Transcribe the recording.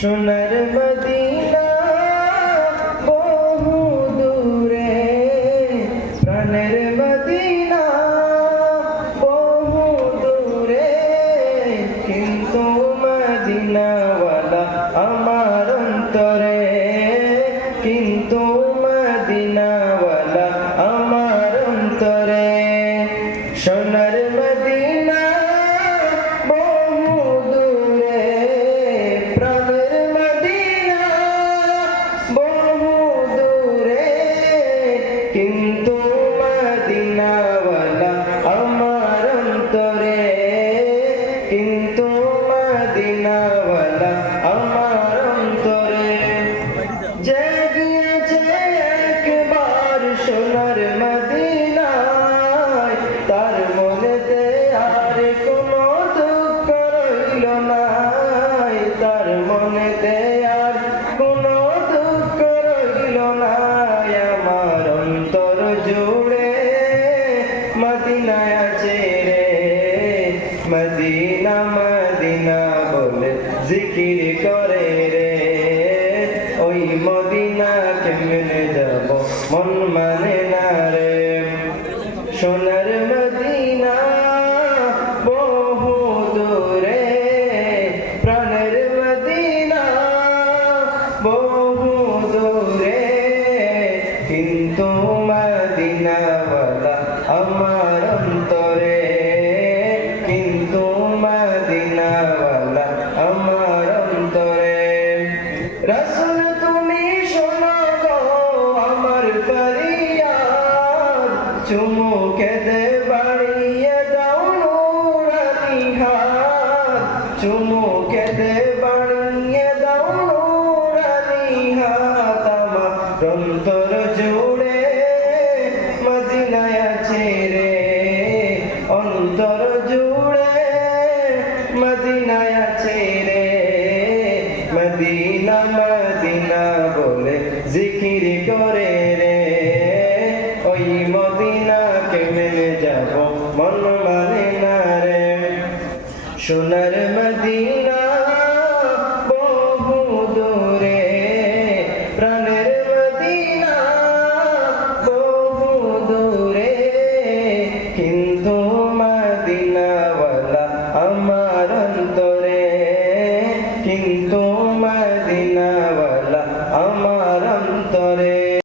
সোনার মদিনা বহু দূরে, প্রাণের মদিনা বহু দূরে, কিন্তু মদিনাওয়ালা আমার অন্তরে, কিন্তু মদিনাওয়ালা আমার অন্তরে। সোনার মদিনা বহু দূরে, প্রাণের মদিনা বহু দূরে, কিন্তু মদিনাওয়ালা আমার অন্তরে, কিন্তু মদিনাওয়ালা আমার অন্তরে। যে গিয়েছে একবার সোনার মদিনায়, তার মনেতে আর কোনো দুঃখ রইল না, তার মনেতে আর কোনো দুঃখ রইল না। আমার অন্তর জুড়ে মদিনায় আছে রে, মদিনা মদিনা বলে জিকির করে রে। ওই মদিনা কেমনে যাব মন মানে না রে। সোনার মদিনা বহু দূরে, প্রাণের মদিনা বহু দূরে, কিন্তু মদিনাওয়ালা আমার অন্তরে, কিন্তু মদিনাওয়ালা আমার অন্তরে। রাসূল তুমি শোনো গো আমার ফরিয়াদ, চুমুকে দে বাড়িয়ে দাও নুরানি হাত, চুমুকে দে বাড়িয়ে দাও নুরানি হাত। আমার অন্তর জুড়ে মদিনায় আছে রে, অন্তর জুড়ে মদিনায় আছে রে। মদিনা মদিনা বলে জিকির করে রে, ওই মদিনা কেমনে যাব মন মানে না রে। সোনার